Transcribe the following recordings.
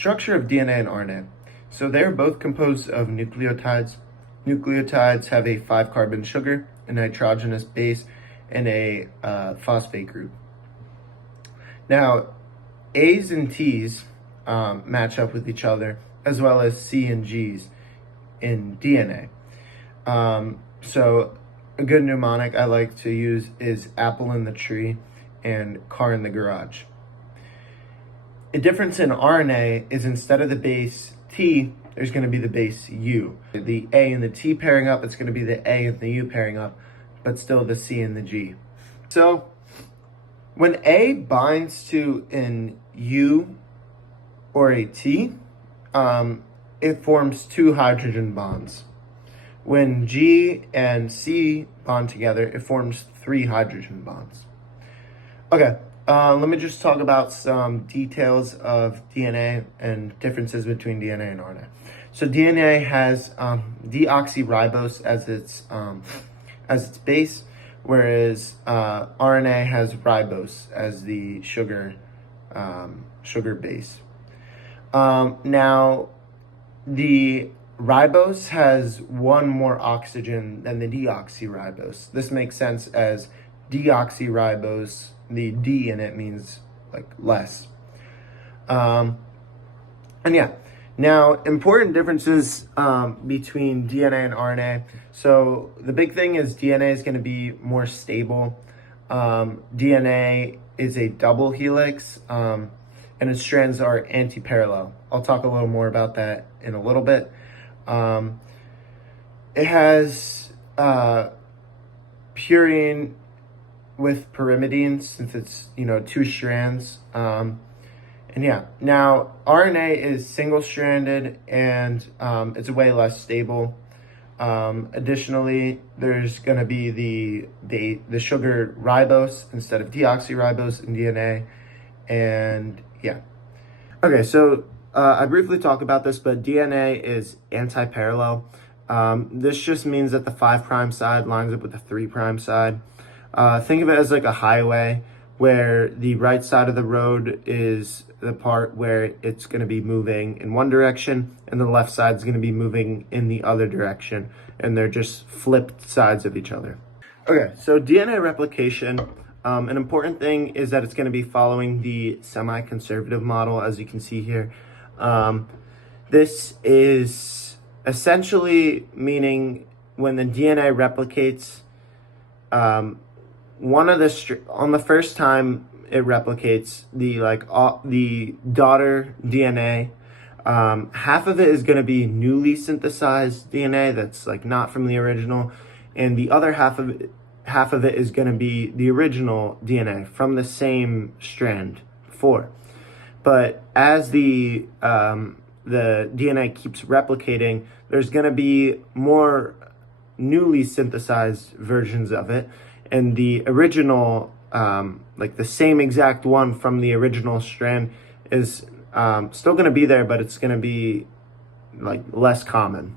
Structure of DNA and RNA. So they're both composed of nucleotides. Nucleotides have a 5-carbon sugar, a nitrogenous base, and a phosphate group. Now, A's and T's match up with each other, as well as C and G's in DNA. So a good mnemonic I like to use is apple in the tree and car in the garage. A difference in RNA is instead of the base T, there's going to be the base U. The A and the T pairing up, it's going to be the A and the U pairing up, but still the C and the G. So when A binds to an U or a T, it forms 2 hydrogen bonds. When G and C bond together, it forms 3 hydrogen bonds. Okay, let me just talk about some details of DNA and differences between DNA and RNA. So DNA has deoxyribose as its base, whereas RNA has ribose as the sugar base. Now, the ribose has 1 more oxygen than the deoxyribose. This makes sense as deoxyribose, the D in it means like less. And yeah, now important differences between DNA and RNA. So the big thing is DNA is going to be more stable. DNA is a double helix, and its strands are anti-parallel. I'll talk a little more about that in a little bit. It has purine with pyrimidine, since it's 2 strands. And yeah, now RNA is single-stranded and it's way less stable. Additionally, there's going to be the sugar ribose instead of deoxyribose in DNA, and yeah. Okay, so I briefly talked about this, but DNA is anti-parallel. This just means that the 5' side lines up with the 3' side. Think of it as like a highway where the right side of the road is the part where it's going to be moving in one direction and the left side is going to be moving in the other direction, and they're just flipped sides of each other. Okay, so DNA replication, an important thing is that it's going to be following the semi-conservative model, as you can see here. This is essentially meaning when the DNA replicates, on the first time it replicates, the daughter DNA, half of it is going to be newly synthesized DNA that's like not from the original, and the other half of it is going to be the original DNA from the same strand before. But as the DNA keeps replicating, there's going to be more newly synthesized versions of it, and the original, like the same exact one from the original strand, is still going to be there, but it's going to be like less common.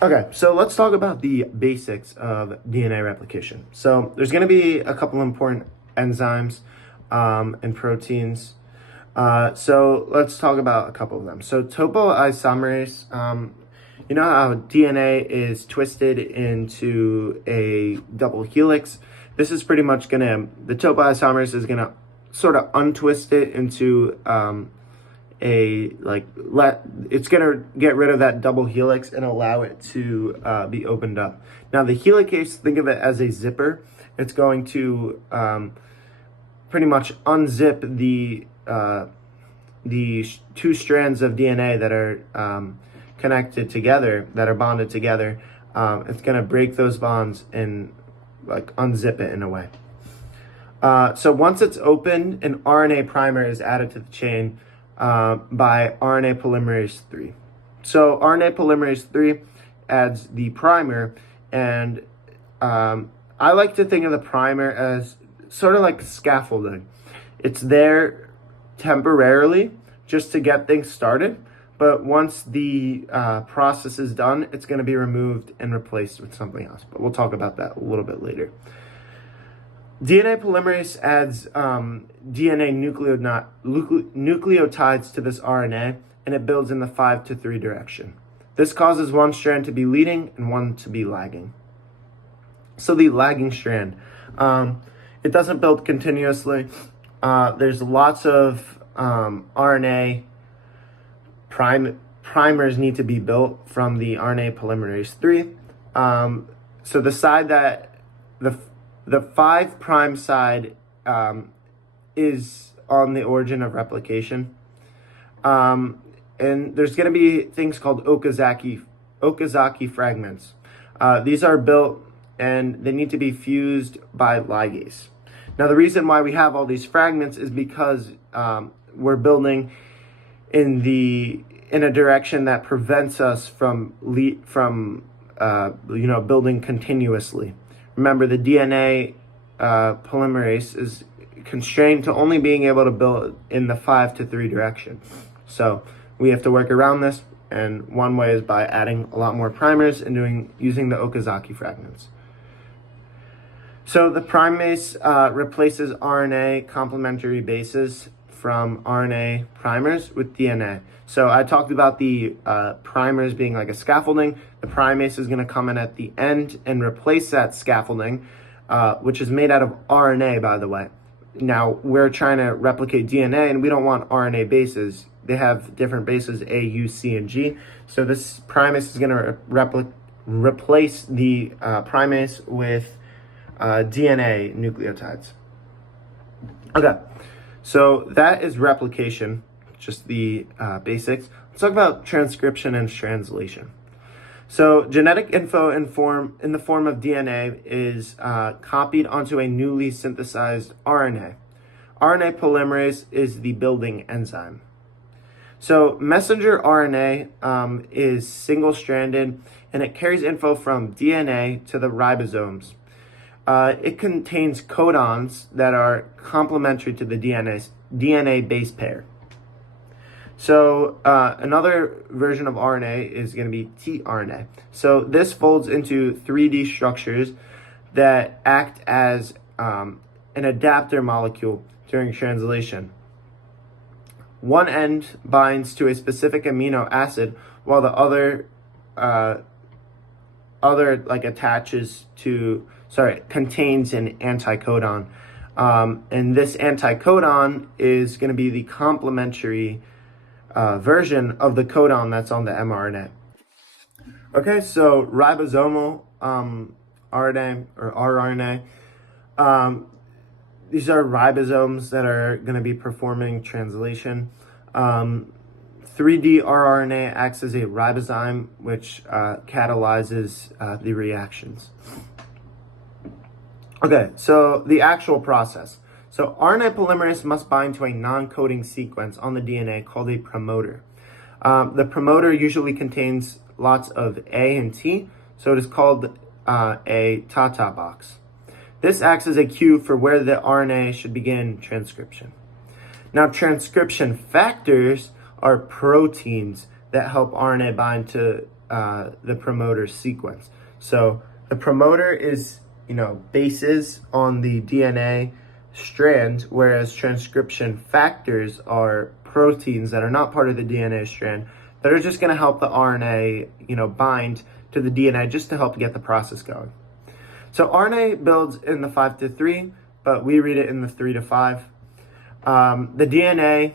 Okay, so let's talk about the basics of DNA replication. So there's going to be a couple important enzymes and proteins. So let's talk about a couple of them. So topoisomerase, you know how DNA is twisted into a double helix? This is pretty much the topoisomerase is gonna sort of untwist it into it's gonna get rid of that double helix and allow it to be opened up. Now the helicase, think of it as a zipper. It's going to pretty much unzip the 2 strands of DNA that are connected together, that are bonded together. It's going to break those bonds and like unzip it in a way. So once it's open, an RNA primer is added to the chain by RNA polymerase 3. So RNA polymerase 3 adds the primer, and I like to think of the primer as sort of like scaffolding. It's there temporarily just to get things started, but once the process is done, it's going to be removed and replaced with something else. But we'll talk about that a little bit later. DNA polymerase adds DNA nucleotides to this RNA, and it builds in the 5 to 3 direction. This causes one strand to be leading and one to be lagging. So the lagging strand, it doesn't build continuously. There's lots of RNA primers need to be built from the RNA polymerase 3. So the side that the 5' side is on the origin of replication. And there's going to be things called Okazaki fragments. These are built and they need to be fused by ligase. Now, the reason why we have all these fragments is because we're building in a direction that prevents us from building continuously. Remember, the DNA polymerase is constrained to only being able to build in the 5 to 3 direction. So we have to work around this, and one way is by adding a lot more primers and using the Okazaki fragments. So the primase replaces RNA complementary bases from RNA primers with DNA. So I talked about the primers being like a scaffolding. The primase is going to come in at the end and replace that scaffolding, which is made out of RNA, by the way. Now, we're trying to replicate DNA, and we don't want RNA bases. They have different bases, A, U, C, and G. So this primase is going to replace the primase with DNA nucleotides. Okay, so that is replication, just the basics. Let's talk about transcription and translation. So genetic info in the form of DNA is copied onto a newly synthesized RNA. RNA polymerase is the building enzyme. So messenger RNA is single-stranded, and it carries info from DNA to the ribosomes. It contains codons that are complementary to the DNA base pair. So another version of RNA is going to be tRNA. So this folds into 3D structures that act as an adapter molecule during translation. One end binds to a specific amino acid, while the other contains an anticodon. And this anticodon is going to be the complementary version of the codon that's on the mRNA. Okay, so ribosomal RNA or rRNA. These are ribosomes that are going to be performing translation. 3D rRNA acts as a ribozyme, which catalyzes the reactions. Okay, so the actual process. So RNA polymerase must bind to a non-coding sequence on the DNA called a promoter. The promoter usually contains lots of A and T, so it is called a Tata box. This acts as a cue for where the RNA should begin transcription. Now, transcription factors are proteins that help RNA bind to the promoter sequence. So the promoter is, bases on the DNA strand, whereas transcription factors are proteins that are not part of the DNA strand that are just going to help the RNA, bind to the DNA just to help get the process going. So RNA builds in the 5 to 3, but we read it in the 3 to 5. The DNA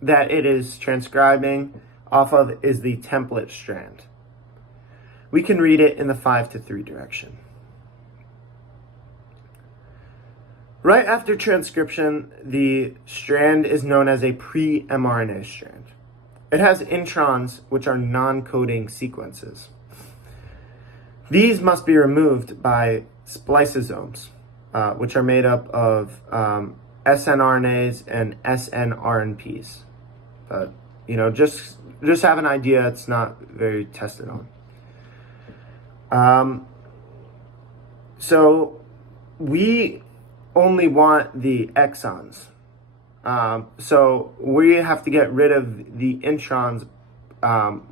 that it is transcribing off of is the template strand. We can read it in the 5 to 3 direction. Right after transcription, the strand is known as a pre-mRNA strand. It has introns, which are non-coding sequences. These must be removed by spliceosomes, which are made up of snRNAs and snRNPs. But, just have an idea, it's not very tested on. So we only want the exons. So we have to get rid of the introns,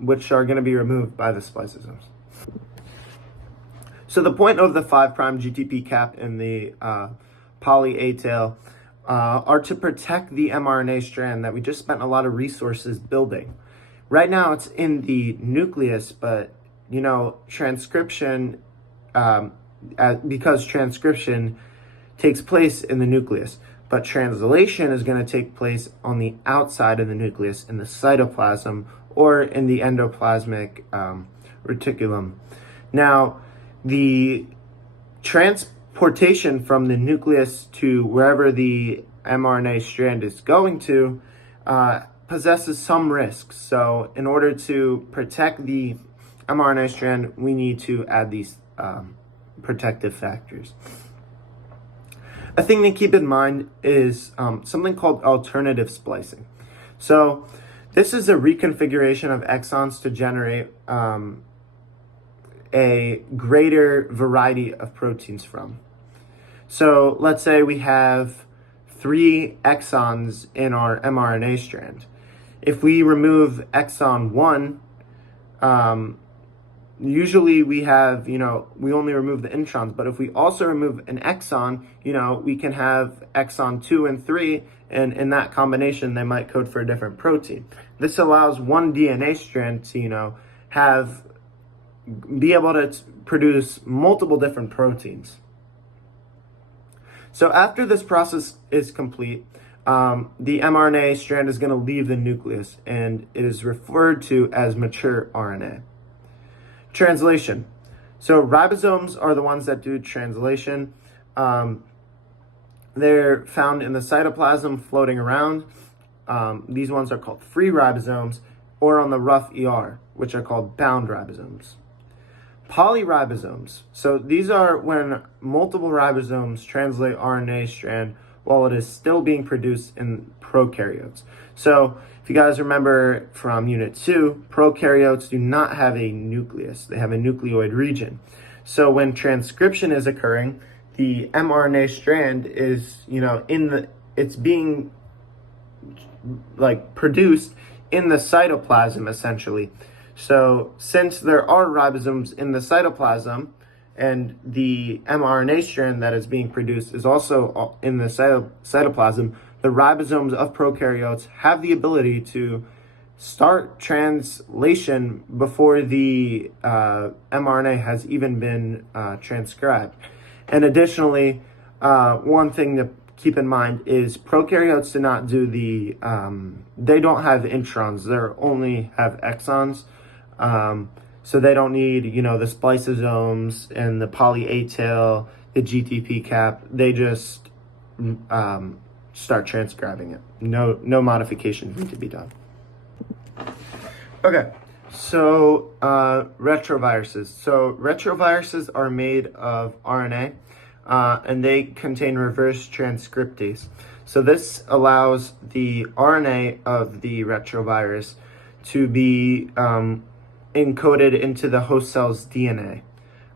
which are going to be removed by the spliceosomes. So the point of the 5' GTP cap in the poly A tail, are to protect the mRNA strand that we just spent a lot of resources building. Right now it's in the nucleus, but transcription, because transcription takes place in the nucleus, but translation is going to take place on the outside of the nucleus in the cytoplasm or in the endoplasmic reticulum. Now, the transportation from the nucleus to wherever the mRNA strand is going to possesses some risks. So in order to protect the mRNA strand, we need to add these protective factors. A thing to keep in mind is something called alternative splicing. So this is a reconfiguration of exons to generate a greater variety of proteins from. So let's say we have 3 exons in our mRNA strand. If we remove exon 1, usually we have, we only remove the introns, but if we also remove an exon, we can have exon 2 and 3, and in that combination, they might code for a different protein. This allows one DNA strand to, be able to produce multiple different proteins. So after this process is complete, the mRNA strand is going to leave the nucleus, and it is referred to as mature RNA. Translation. So ribosomes are the ones that do translation. They're found in the cytoplasm floating around. These ones are called free ribosomes, or on the rough ER, which are called bound ribosomes. Polyribosomes. So these are when multiple ribosomes translate RNA strand while it is still being produced in prokaryotes. So if you guys remember from Unit 2, prokaryotes do not have a nucleus. They have a nucleoid region. So when transcription is occurring, the mRNA strand is, it's being produced in the cytoplasm essentially. So since there are ribosomes in the cytoplasm and the mRNA strand that is being produced is also in the cytoplasm, the ribosomes of prokaryotes have the ability to start translation before the mRNA has even been transcribed. And additionally, one thing to keep in mind is prokaryotes do not do they don't have introns, they only have exons. So they don't need, the spliceosomes and the poly A tail, the GTP cap. They just start transcribing it. No modifications need to be done. Okay, so retroviruses. So retroviruses are made of RNA, and they contain reverse transcriptase. So this allows the RNA of the retrovirus to be encoded into the host cell's DNA.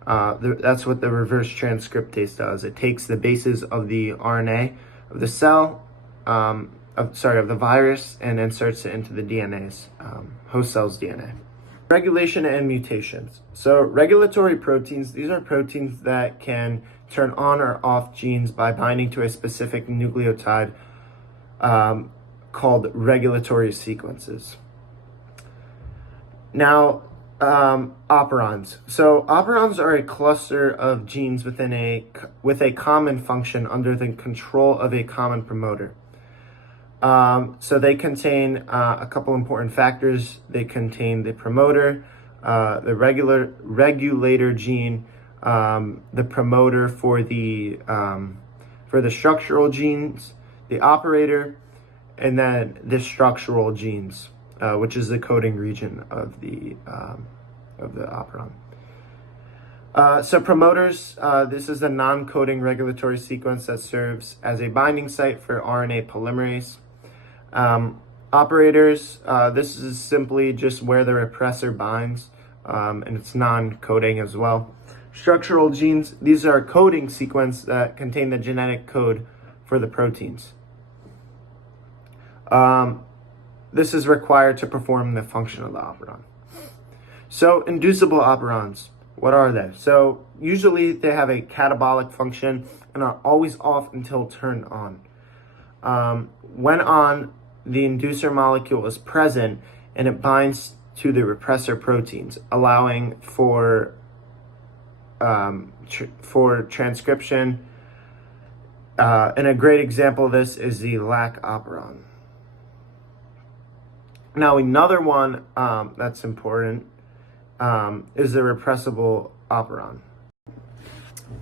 That's what the reverse transcriptase does. It takes the bases of the RNA of the cell, of the virus, and inserts it into the DNA's, host cell's DNA. Regulation and mutations. So regulatory proteins, these are proteins that can turn on or off genes by binding to a specific nucleotide called regulatory sequences. Now, operons. So operons are a cluster of genes with a common function under the control of a common promoter. So they contain a couple important factors. They contain the promoter, the regulator gene, the promoter for the structural genes, the operator, and then the structural genes, which is the coding region of the operon. So promoters, this is the non-coding regulatory sequence that serves as a binding site for RNA polymerase. Operators, this is simply just where the repressor binds, and it's non-coding as well. Structural genes, these are coding sequence that contain the genetic code for the proteins. This is required to perform the function of the operon. So inducible operons. What are they? So usually they have a catabolic function and are always off until turned on. When on, the inducer molecule is present and it binds to the repressor proteins, allowing for transcription. And a great example of this is the lac operon. Now, another one that's important is the repressible operon.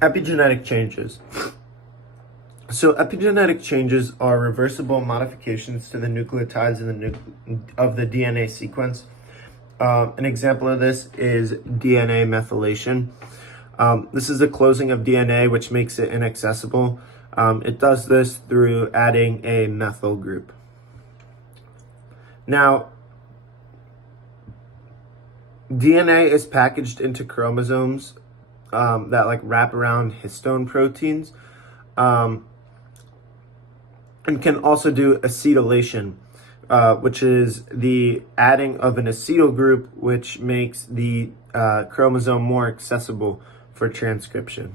Epigenetic changes. So epigenetic changes are reversible modifications to the nucleotides of the DNA sequence. An example of this is DNA methylation. This is a closing of DNA which makes it inaccessible. It does this through adding a methyl group. Now, DNA is packaged into chromosomes that wrap around histone proteins, and can also do acetylation, which is the adding of an acetyl group, which makes the chromosome more accessible for transcription.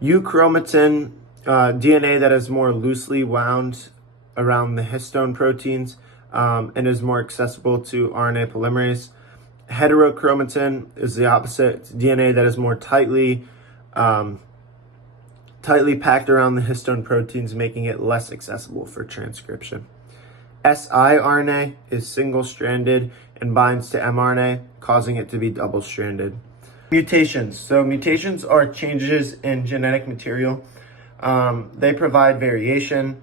Euchromatin, DNA that is more loosely wound around the histone proteins and is more accessible to RNA polymerase. Heterochromatin is the opposite. It's DNA that is more tightly packed around the histone proteins, making it less accessible for transcription. siRNA is single-stranded and binds to mRNA, causing it to be double-stranded. Mutations. So mutations are changes in genetic material. They provide variation.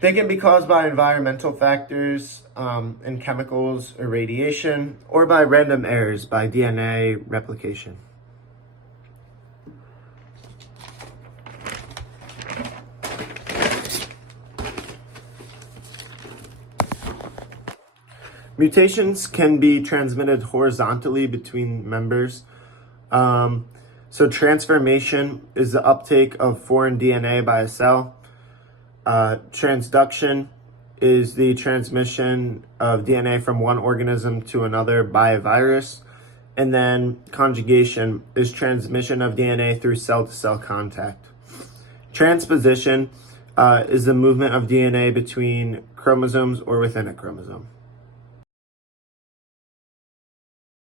They can be caused by environmental factors and chemicals or radiation, or by random errors by DNA replication. Mutations can be transmitted horizontally between members. So transformation is the uptake of foreign DNA by a cell. Transduction is the transmission of DNA from one organism to another by a virus. And then conjugation is transmission of DNA through cell-to-cell contact. Transposition is the movement of DNA between chromosomes or within a chromosome.